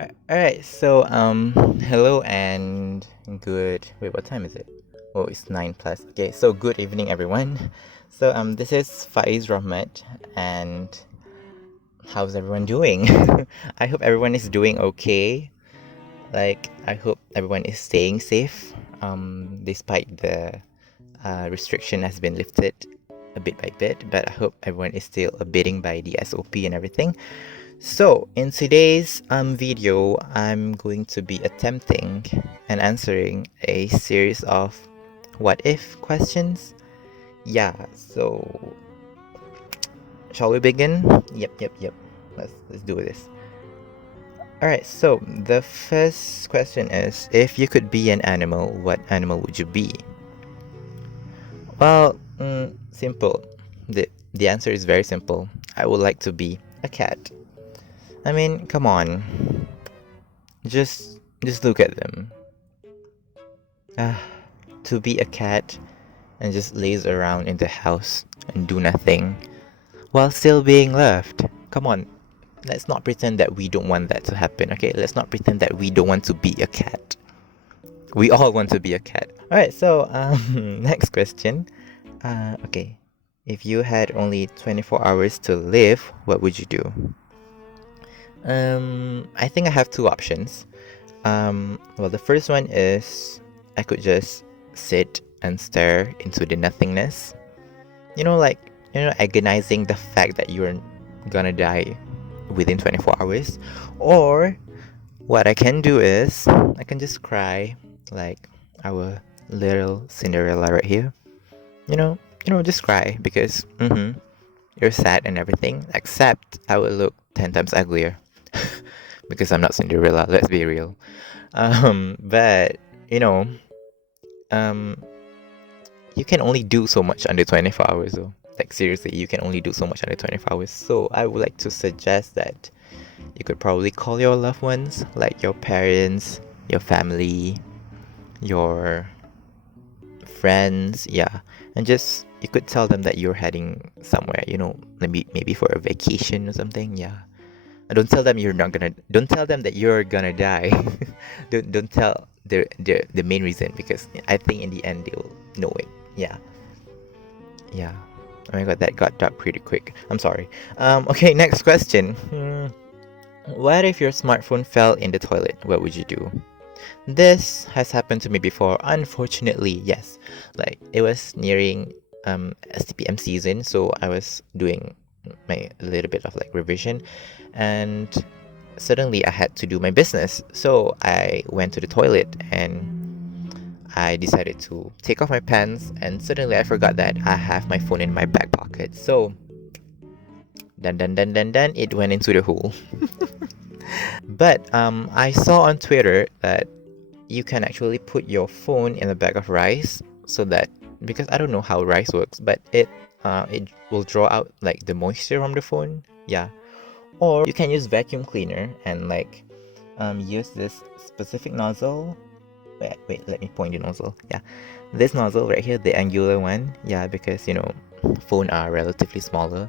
Alright, so hello and good. Wait, what time is it? Oh, it's 9 plus. Okay, so good evening, everyone. So this is Faiz Rahmat, and how's everyone doing? I hope everyone is doing okay. Like, I hope everyone is staying safe. Despite the restriction has been lifted a bit by bit, but I hope everyone is still abiding by the SOP and everything. So, in today's video, I'm going to be attempting and answering a series of what if questions. Yeah, so shall we begin? Yep. Let's do this. Alright, so the first question is, if you could be an animal, what animal would you be? Well, simple. The answer is very simple. I would like to be a cat. I mean, come on. Just look at them. Ah, to be a cat and just laze around in the house and do nothing while still being loved. Come on, let's not pretend that we don't want that to happen, okay? Let's not pretend that we don't want to be a cat. We all want to be a cat. Alright, so next question. Okay. If you had only 24 hours to live, what would you do? I think I have two options. Well, the first one is I could just sit and stare into the nothingness. Like, agonizing the fact that you're gonna die within 24 hours. Or what I can do is I can just cry like our little Cinderella right here. Just cry because you're sad and everything. Except I will look 10 times uglier because I'm not Cinderella. Let's be real. But you know, um, you can only do so much under 24 hours though. Like seriously, you can only do so much under 24 hours. So I would like to suggest that you could probably call your loved ones, like your parents, your family, your friends, yeah, and just you could tell them that you're heading somewhere, maybe for a vacation or something, yeah. Don't tell them you're not gonna. Don't tell them that you're gonna die. Don't tell the main reason because I think in the end they'll know it. Yeah, yeah. Oh my god, that got dark pretty quick. I'm sorry. Okay, next question. What if your smartphone fell in the toilet? What would you do? This has happened to me before. Unfortunately, yes. Like it was nearing STPM season, so I was doing my little bit of like revision, and suddenly I had to do my business. So I went to the toilet and I decided to take off my pants, and suddenly I forgot that I have my phone in my back pocket. So then it went into the hole. But I saw on Twitter that you can actually put your phone in a bag of rice so that, because I don't know how rice works, but it will draw out like the moisture from the phone. Yeah. Or you can use vacuum cleaner and like use this specific nozzle. Wait, let me point the nozzle. Yeah. This nozzle right here, the angular one. Yeah, because phone are relatively smaller.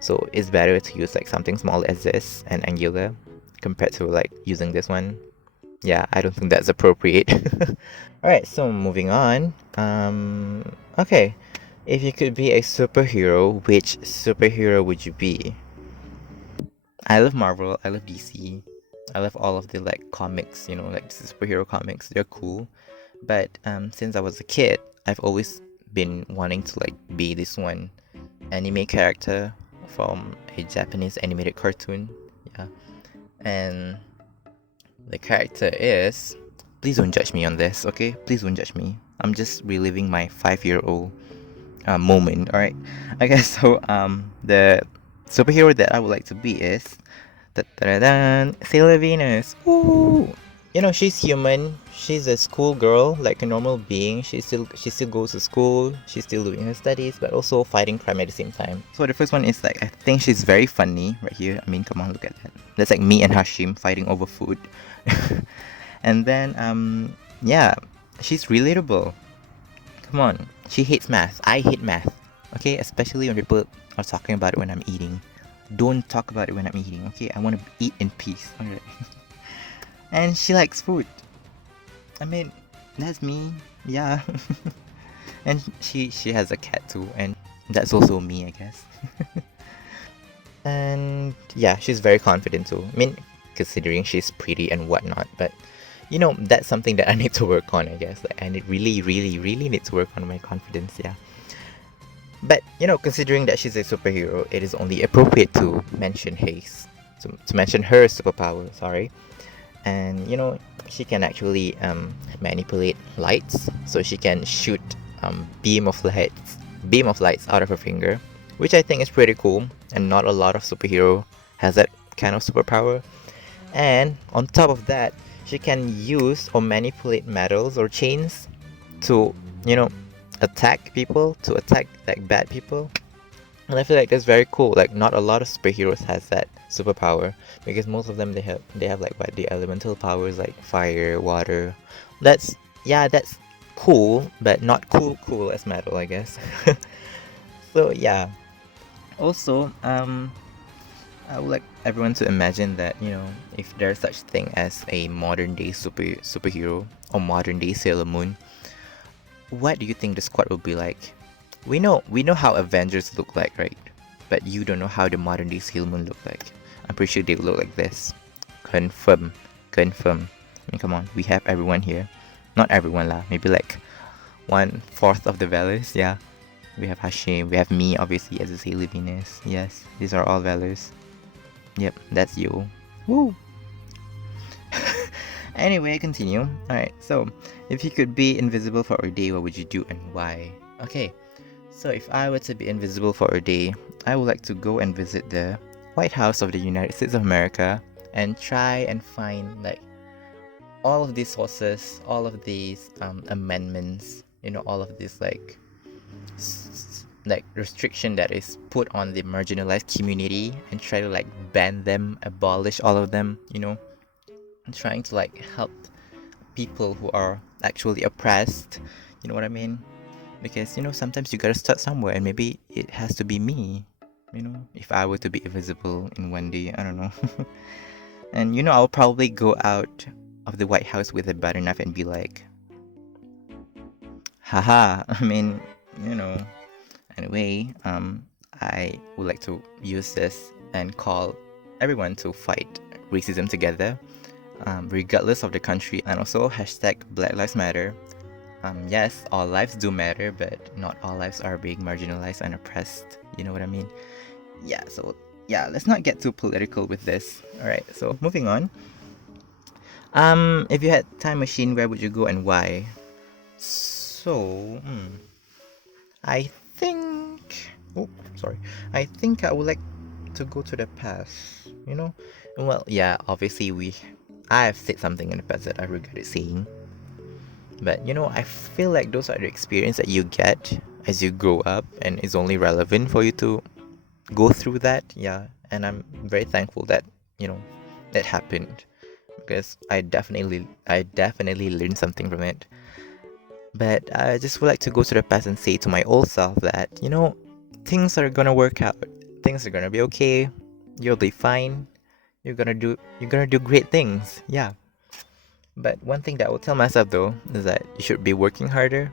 So it's better to use like something small as this and angular compared to like using this one. Yeah, I don't think that's appropriate. Alright, so moving on. Okay. If you could be a superhero, which superhero would you be? I love Marvel, I love DC, I love all of the like comics, like superhero comics. They're cool. But since I was a kid, I've always been wanting to like be this one anime character from a Japanese animated cartoon. Yeah. And the character is. Please don't judge me on this, okay? Please don't judge me. I'm just reliving my 5-year-old moment, alright? Okay, so the superhero that I would like to be is. Sailor Venus. Woo! She's human. She's a school girl, like a normal being. She still goes to school. She's still doing her studies, but also fighting crime at the same time. So the first one is like I think she's very funny right here. I mean, come on, look at that. That's like me and Hashim fighting over food. And then yeah, she's relatable. Come on, she hates math. I hate math. Okay, especially when people are talking about it when I'm eating. Don't talk about it when I'm eating. Okay, I want to eat in peace. Alright. And she likes food. I mean, that's me. Yeah. And she has a cat too, and that's also me, I guess. And yeah, she's very confident too. I mean, considering she's pretty and whatnot, but that's something that I need to work on, I guess. Like, I need really, really, really need to work on my confidence, yeah. But considering that she's a superhero, it is only appropriate to mention Haze, to mention her superpower. Sorry, and she can actually manipulate lights, so she can shoot beam of lights out of her finger, which I think is pretty cool, and not a lot of superhero has that kind of superpower. And on top of that, she can use or manipulate metals or chains to you know attack people, to attack like bad people. And I feel like that's very cool. Like, not a lot of superheroes has that superpower, because most of them they have like what, the elemental powers like fire, water. That's Yeah, that's cool, but not cool as metal, I guess. So yeah. Also, I would like everyone to imagine that if there's such thing as a modern day superhero or modern day Sailor Moon, what do you think the squad will be like? We know how Avengers look like, right? But you don't know how the modern day Sailor Moon look like. I'm pretty sure they look like this. Confirm. Confirm. I mean, come on, we have everyone here. Not everyone lah, maybe like 1/4 of the Valors, yeah. We have Hashim, we have me obviously as a Sailor Venus. Yes, these are all Valors. Yep, that's you. Woo! Anyway, continue. Alright, so if you could be invisible for a day, what would you do and why? Okay, so if I were to be invisible for a day, I would like to go and visit the White House of the United States of America and try and find like all of these sources, all of these amendments, all of this like restriction that is put on the marginalized community, and try to like ban them, abolish all of them, and trying to like help people who are actually oppressed. You know what I mean? Because sometimes you gotta start somewhere, and maybe it has to be me. If I were to be invisible in one day, I don't know. And I'll probably go out of the White House with a butter knife and be like, haha. I mean, you know. Anyway, I would like to use this and call everyone to fight racism together, regardless of the country, and also hashtag Black Lives Matter. Yes, all lives do matter, but not all lives are being marginalized and oppressed. You know what I mean? Yeah, so yeah, let's not get too political with this. Alright, so moving on. If you had time machine, where would you go and why? So, I think. Oh, sorry. I think I would like to go to the past. Well, yeah. Obviously, I have said something in the past that I regretted saying. But I feel like those are the experience that you get as you grow up, and it's only relevant for you to go through that. Yeah, and I'm very thankful that that happened, because I definitely learned something from it. But I just would like to go to the past and say to my old self that things are gonna work out. Things are gonna be okay. You'll be fine. You're gonna do great things. Yeah. But one thing that I will tell myself though is that you should be working harder,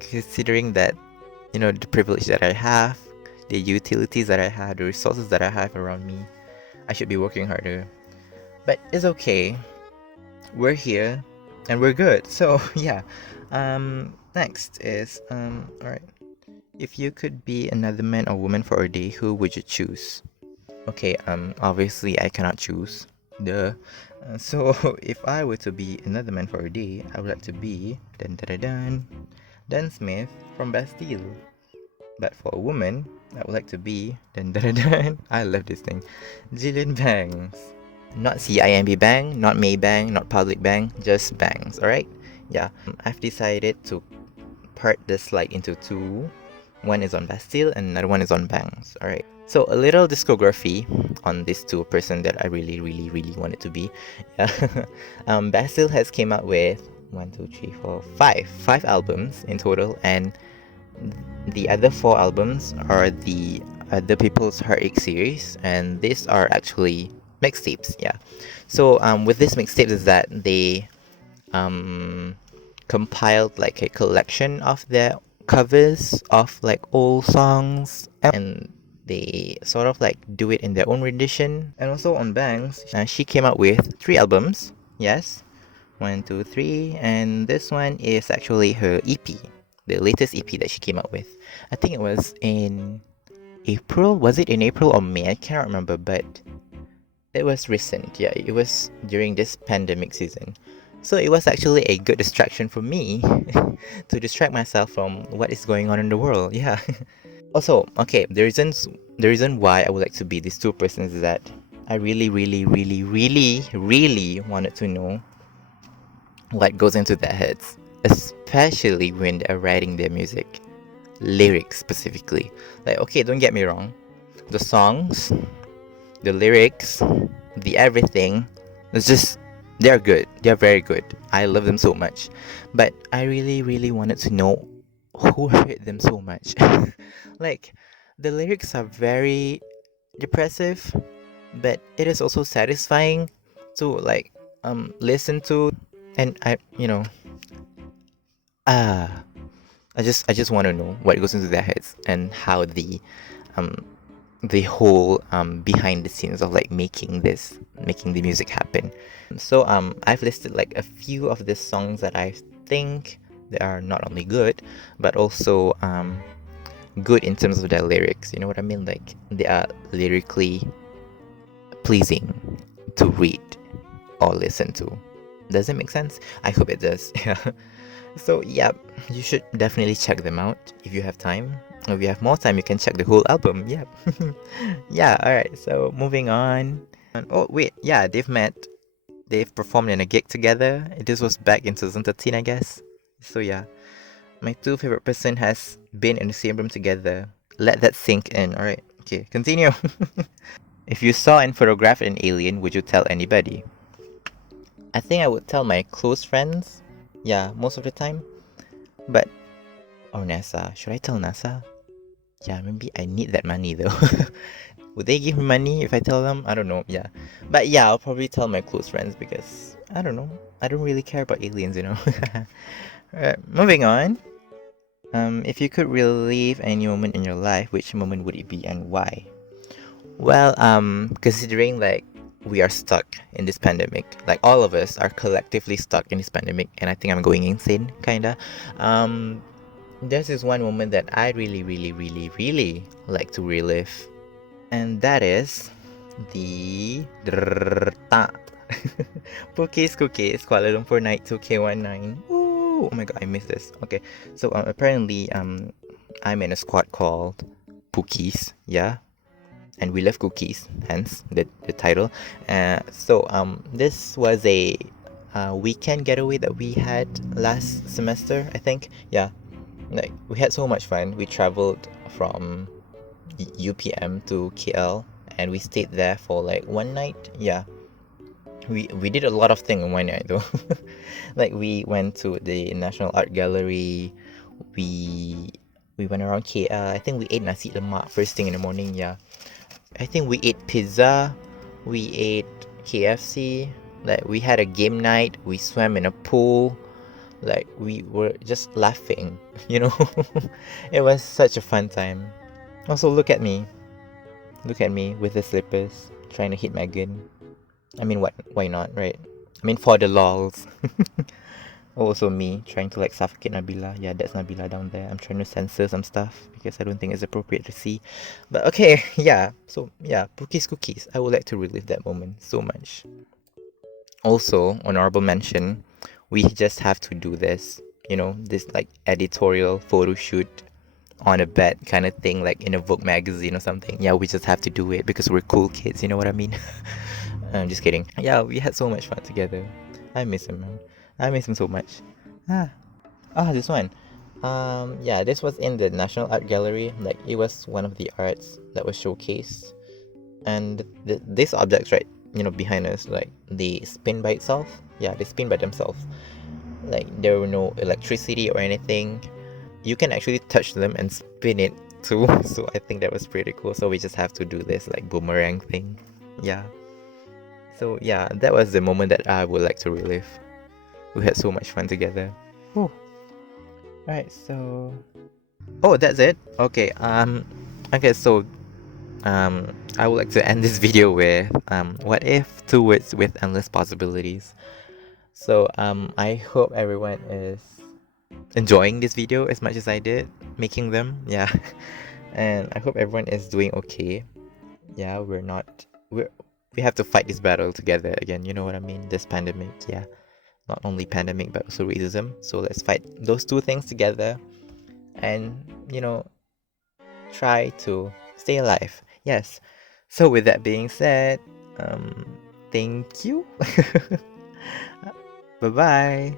considering that the privilege that I have, the utilities that I have, the resources that I have around me. I should be working harder. But it's okay. We're here and we're good. So yeah. Next is alright. If you could be another man or woman for a day, who would you choose? Okay, obviously I cannot choose. Duh. So if I were to be another man for a day, I would like to be Dan Smith from Bastille. But for a woman, I would like to be I love this thing, Jillian Banks. Not CIMB Bank, not Maybank, not Public Bank, just Banks. Alright? Yeah. I've decided to part this slide into two. One is on Bastille and another one is on Banks. Alright. So a little discography on these two person that I really, really, really wanted to be. Yeah. Bastille has came out with 5 albums in total, and the other 4 albums are the People's Heartache series, and these are actually mixtapes. Yeah. So with this mixtape is that they um compiled like a collection of their covers of like old songs, and they sort of like do it in their own rendition. And also on Banks, she came out with 3 albums. Yes, 1, 2, 3, and this one is actually her EP, the latest EP that she came out with. I think it was in April. Was it in April or May? I cannot remember, but it was recent. Yeah, it was during this pandemic season. So it was actually a good distraction for me to distract myself from what is going on in the world. Yeah. Also, okay, the reason why I would like to be these two persons is that I really, really, really, really, really wanted to know what goes into their heads, especially when they're writing their music, lyrics specifically. Like, okay, don't get me wrong, the songs, the lyrics, the everything, it's just they're good. They're very good. I love them so much. But I really, really wanted to know who hurt them so much. Like, the lyrics are very depressive, but it is also satisfying to like listen to, and ah I just want to know what goes into their heads and how um the whole behind the scenes of like making the music happen. So I've listed like a few of the songs that I think they are not only good but also good in terms of their lyrics. You know what I mean? Like they are lyrically pleasing to read or listen to. Does it make sense? I hope it does. Yeah. So yeah, you should definitely check them out if you have time. If you have more time, you can check the whole album. Yeah. Yeah, alright. So moving on. Oh wait, yeah, they've met. They've performed in a gig together. This was back in 2013, I guess. So yeah. My two favorite person has been in the same room together. Let that sink in. Alright. Okay, continue. If you saw and photographed an alien, would you tell anybody? I think I would tell my close friends. Yeah, most of the time. But oh, NASA. Should I tell NASA? Yeah, maybe I need that money though. Would they give me money if I tell them? I don't know. Yeah. But yeah, I'll probably tell my close friends because I don't know. I don't really care about aliens, you know. Alright, moving on. If you could relive any moment in your life, which moment would it be and why? Well, considering like we are stuck in this pandemic, like all of us are collectively stuck in this pandemic, and I think I'm going insane, kinda. Um, there's this one moment that I really, really, really, really like to relive, and that is the Pukis Cookies Kuala Lumpur Night 2K19. Ooh, oh my god, I missed this. Okay, so apparently I'm in a squad called Pookies, yeah, and we love cookies, hence the title. So this was a weekend getaway that we had last semester, I think. Yeah, like we had so much fun. We traveled from UPM to KL, and we stayed there for like one night. Yeah, we did a lot of things in one night though. Like we went to the National Art Gallery. We we went around KL. I think we ate nasi lemak first thing in the morning. Yeah, I think we ate pizza. We ate KFC. Like we had a game night. We swam in a pool. Like we were just laughing, you know. It was such a fun time. Also, look at me. Look at me with the slippers, trying to hit my gun. I mean, what? Why not, right? I mean, for the lols. Also, me trying to like suffocate Nabila. Yeah, that's Nabila down there. I'm trying to censor some stuff because I don't think it's appropriate to see. But okay, yeah. So yeah, Pookies Cookies. I would like to relive that moment so much. Also, honorable mention, we just have to do this. You know, this like editorial photo shoot on a bed kind of thing, like in a Vogue magazine or something. Yeah, we just have to do it because we're cool kids. You know what I mean? I'm just kidding. Yeah, we had so much fun together. I miss him, man. I miss him so much. Ah, this one. Yeah, this was in the National Art Gallery. Like, it was one of the arts that was showcased. And these objects, right, behind us, like, they spin by itself. Yeah, they spin by themselves. Like, there were no electricity or anything. You can actually touch them and spin it too. So I think that was pretty cool. So we just have to do this, like, boomerang thing. Yeah. So yeah, that was the moment that I would like to relive. We had so much fun together. Whew. Right, so oh, that's it. Okay. Okay. So I would like to end this video with what if two words with endless possibilities. So I hope everyone is enjoying this video as much as I did making them. Yeah, and I hope everyone is doing okay. Yeah, we have to fight this battle together again. You know what I mean? This pandemic. Yeah, not only pandemic but also racism. So let's fight those two things together, and you know, try to stay alive. Yes. So with that being said, thank you. Bye bye.